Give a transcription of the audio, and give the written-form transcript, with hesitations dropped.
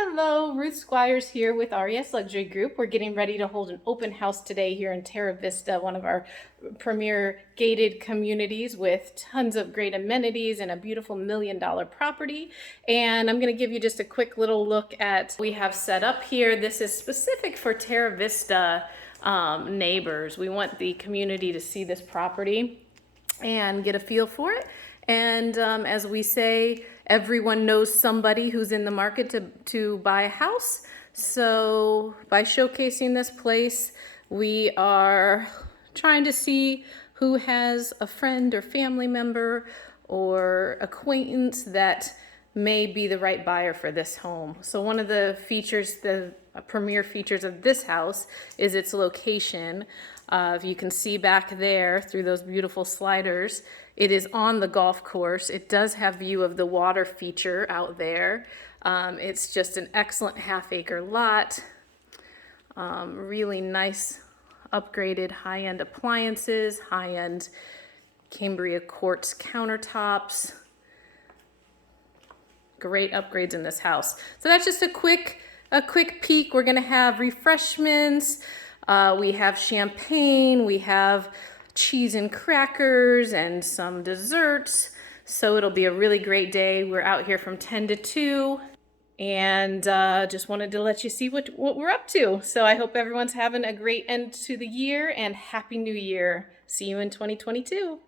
Hello, Ruth Squires here with RES Luxury Group. We're getting ready to hold an open house today here in Terra Vista, one of our premier gated communities with tons of great amenities and a beautiful $1 million property. And I'm going to give you just a quick little look at what we have set up here. This is specific for Terra Vista neighbors. We want the community to see this property and get a feel for it. And as we say, everyone knows somebody who's in the market to buy a house. So by showcasing this place, we are trying to see who has a friend or family member or acquaintance that may be the right buyer for this home. So one of the features, the premier features of this house is its location. If you can see back there through those beautiful sliders, it is on the golf course. It does have view of the water feature out there. It's just an excellent half-acre lot. Really nice upgraded high-end appliances, high-end Cambria quartz countertops. Great upgrades in this house. So that's just a quick peek. We're gonna have refreshments. We have champagne, we have cheese and crackers and some desserts. So it'll be a really great day. We're out here from 10 to 2 and just wanted to let you see what we're up to. So I hope everyone's having a great end to the year and Happy New Year. See you in 2022.